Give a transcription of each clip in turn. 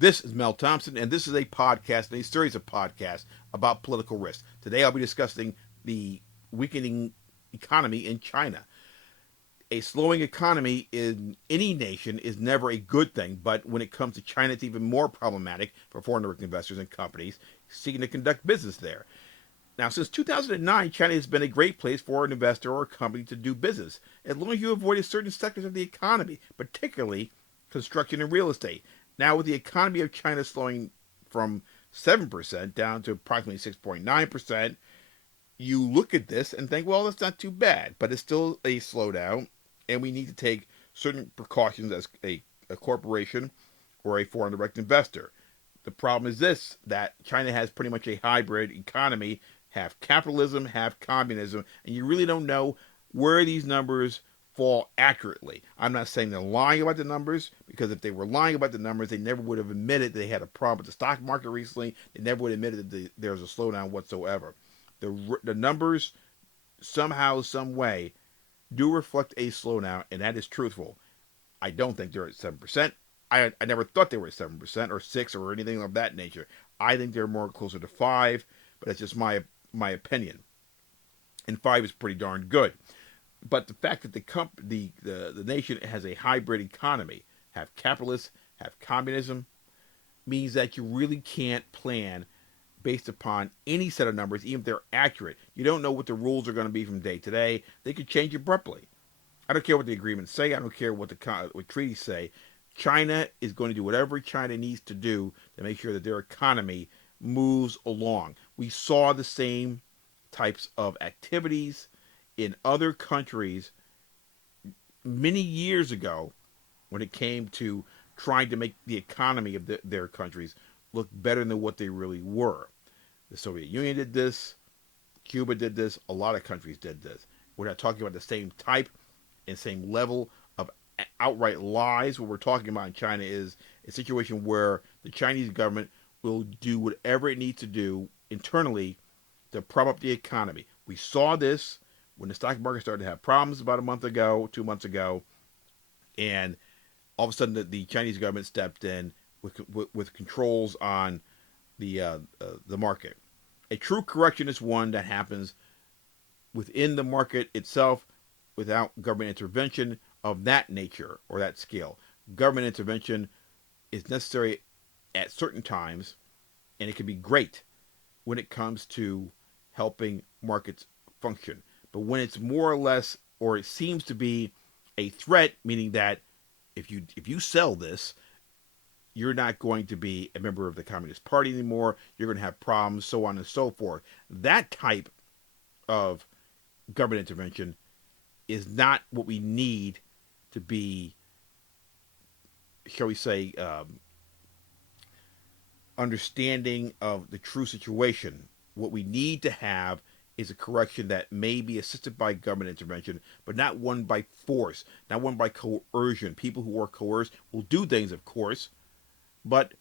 This is Mel Thompson, and this is a podcast, a series of podcasts about political risk. Today I'll be discussing the weakening economy in China. A slowing economy in any nation is never a good thing, but when it comes to China, it's even more problematic for foreign direct investors and companies seeking to conduct business there. Now, since 2009, China has been a great place for an investor or a company to do business, as long as you avoid certain sectors of the economy, particularly construction and real estate. Now, with the economy of China slowing from 7% down to approximately 6.9%, you look at this and think, well, that's not too bad, but it's still a slowdown, and we need to take certain precautions as a corporation or a foreign direct investor. The problem is this, that China has pretty much a hybrid economy, have capitalism, have communism, and you really don't know where these numbers fall accurately. I'm not saying they're lying about the numbers, because if they were lying about the numbers, they never would have admitted they had a problem with the stock market recently. They never would have admitted that there was a slowdown whatsoever. The numbers, somehow, some way, do reflect a slowdown, and that is truthful. I don't think they're at 7%. I never thought they were at 7% or 6 or anything of that nature. I think they're more closer to 5, but that's just my opinion. And 5 is pretty darn good. But the fact that the nation has a hybrid economy, have capitalists, have communism, means that you really can't plan based upon any set of numbers, even if they're accurate. You don't know what the rules are going to be from day to day. They could change abruptly. I don't care what the agreements say. I don't care what treaties say. China is going to do whatever China needs to do to make sure that their economy moves along. We saw the same types of activities in other countries many years ago when it came to trying to make the economy of their countries look better than what they really were. The Soviet Union did this, Cuba did this, a lot of countries did this. We're not talking about the same type and same level of outright lies. What we're talking about in China is a situation where the Chinese government will do whatever it needs to do internally to prop up the economy. We saw this when the stock market started to have problems about a month ago, 2 months ago, and all of a sudden the Chinese government stepped in with controls on the market. A true correction is one that happens within the market itself without government intervention of that nature or that scale. Government intervention is necessary at certain times, and it can be great when it comes to helping markets function. But when it's more or less, or it seems to be a threat, meaning that if you sell this, you're not going to be a member of the Communist Party anymore. You're going to have problems, so on and so forth. That type of government intervention is not what we need to be, shall we say, understanding of the true situation. What we need to have is a correction that may be assisted by government intervention, but not one by force, not one by coercion. People who are coerced will do things, of course, but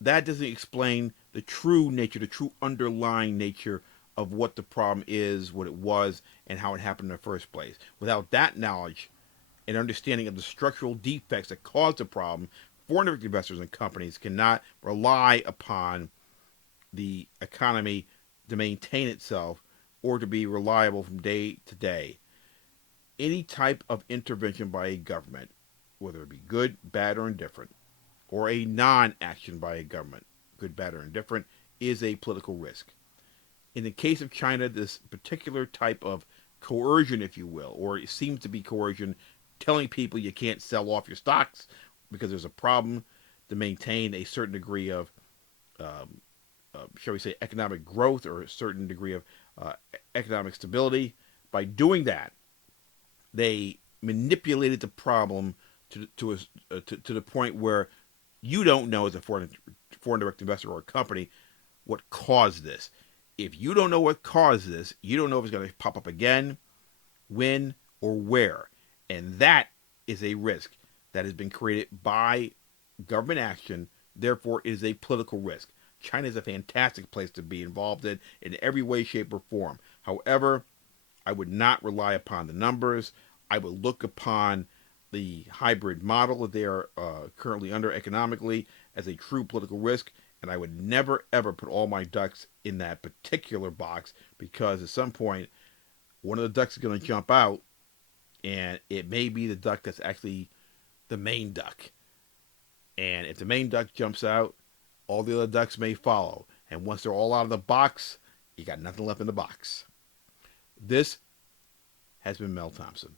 that doesn't explain the true nature, the true underlying nature of what the problem is, what it was, and how it happened in the first place. Without that knowledge and understanding of the structural defects that caused the problem, foreign direct investors and companies cannot rely upon the economy to maintain itself or to be reliable from day to day. Any type of intervention by a government, whether it be good, bad, or indifferent, or a non-action by a government, good, bad, or indifferent, is a political risk. In the case of China, this particular type of coercion, if you will, or it seems to be coercion, telling people you can't sell off your stocks because there's a problem, to maintain a certain degree of, shall we say, economic growth or a certain degree of economic stability. By doing that, they manipulated the problem to the point where you don't know, as a foreign direct investor or a company, what caused this. If you don't know what caused this, you don't know if it's going to pop up again, when, or where. And that is a risk that has been created by government action. Therefore, it is a political risk. China is a fantastic place to be involved in every way, shape, or form. However, I would not rely upon the numbers. I would look upon the hybrid model that they are currently under economically as a true political risk, and I would never ever put all my ducks in that particular box, because at some point one of the ducks is going to jump out, and it may be the duck that's actually the main duck. And if the main duck jumps out, all the other ducks may follow. And once they're all out of the box, you got nothing left in the box. This has been Mel Thompson.